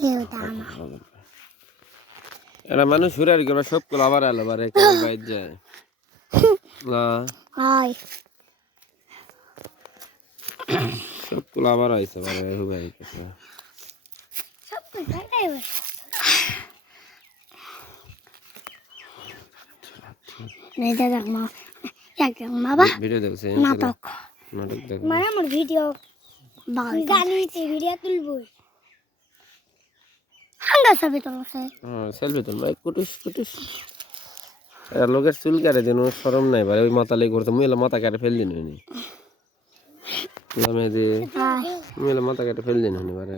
এটা মানুষ কি ওরা সবগুলো আবার এলো বারে বাইর যায়। না? সবগুলো আবার আইসে বারে হুবাই ভিডিও দেখছে নাটক নাটক দেখ মানে আমার ভিডিও জানি ভিডিও তুলবো। হাঙ্গা ছবি তুলছে হ্যাঁ সেলফি তুল ভাই কুটুস কুটুস। এরা লোকের চুল কাটে দিন সরম নাই বারে ওই মাথা লেগে মুই এলা মাথা কাটে ফেল দিন হইনি। মেয়েদি মাথা কাটে ফেল দিন হইনি বারে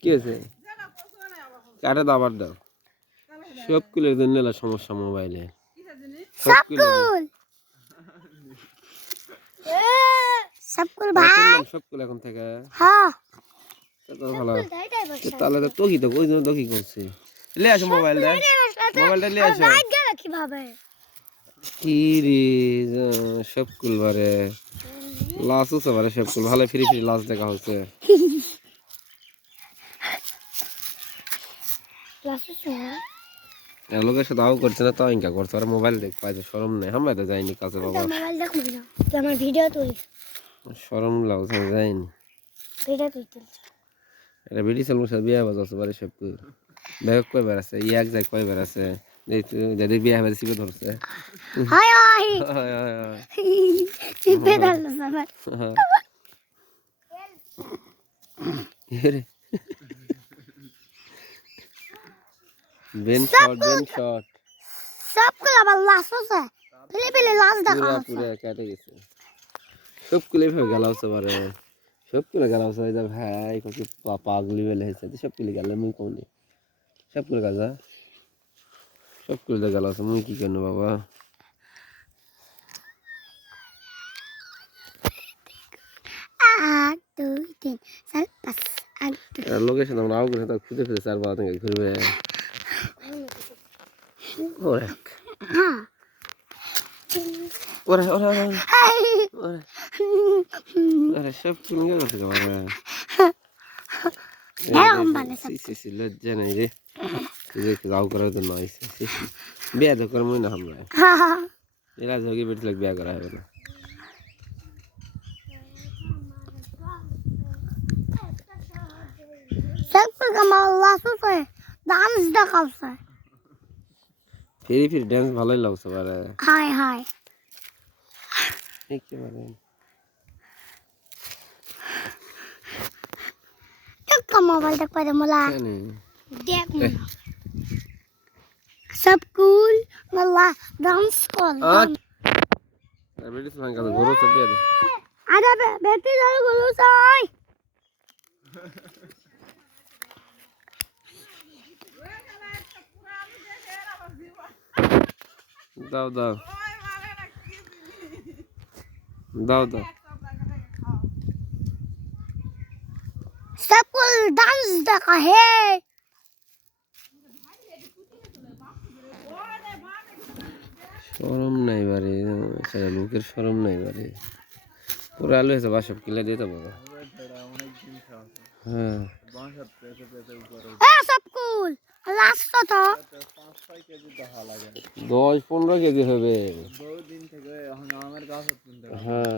কি আছে? কাটে দাও আবার দাও। সব কুলের জন্য সমস্যা মোবাইলে। ভাই। এখন থেকে। হ্যাঁ তো ভালো। তাহলে তো তোকি তো ওই জন্য তো কি করছে। লে আসো মোবাইলটা। মোবাইলটা লে আসো। গেল কীভাবে? কি রে যা- বারে। লাস ভালো ফ্রি ফ্রি লাস দেখা হচ্ছে। এর লোকের সাথে আও করছে না তো ইনকা করছে আর মোবাইল দেখ পাইছে শরম নেই। আমরা তো যাইনি কাছে বাবা। মোবাইল দেখো না আমার ভিডিও তুলিস শরম লাগছে যাইনি। ভিডিও তুলছিস এটা বিডি সালমুর সাথে বিয়ে বাজ আছে বারে সব কুল দেখ কয়বার আছে ইয়াক যাই কয়বার আছে। যদি বিয়ে হবে সিবে ধরছে। হাই হয়, হয়, হয়। চিপে দাঁড়াল আমার এরে। বেন শট বেন শট সবগুলো আবার লাশ আছে ফেলে ফেলে লাশ দেখা পুরা পুরা কেটে গেছে সব কুলে ভাবে গেলাও সবারে সব কুলে গেলাও সবাই যা ভাই কত পাগলি বেলে হয়েছে সব কুলে গেলে মুই কোনে সব কুলে গাজা সব কুলে গেলাও মুই কি কেন বাবা সাথে আমরা আউ খুঁজে খুঁজে চার বাবা থেকে ঘুরবে ওরে হ্যাঁ ওরে ওরে ওরে হাই ওরে আরে সব চুল গেল থেকে বাবা এরকম বানে সব সি সি সি লজ্জা নাই রে তুই যে যাও করার জন্য আইসে সি, সি। বিয়া তো করমই না আমরা এরা যোগী বেটি লাগ বিয়া করা হবে না সবগুলো আমার লাশ আছে ডান্স দেখাচ্ছে ফিরি ফিরি ড্যান্স ভালোই লাগছে বারে। হাই হাই একেবারে একটা মোবাইল দেখতে দে মোলা। দেখ সব কুল মোলা ডান্স কর আর বেটি সঙ্গে কাছে ঘুরো তো দে। আরে বেটি ধরে গুলো চাই। দাও দাও। দাও দাও। সব কুল ডান্স দেখা হে। শরম নাই বারে সেটা লোকের শরম নাই বারে। পুরো আলু হয়েছে বাসব কিলা দিতে বাবা হ্যাঁ। দশ পনেরো কেজি হবে। হ্যাঁ।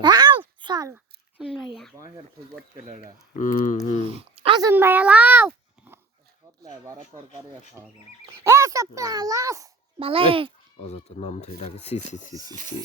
নাম থেকে ডাকে। C C C C C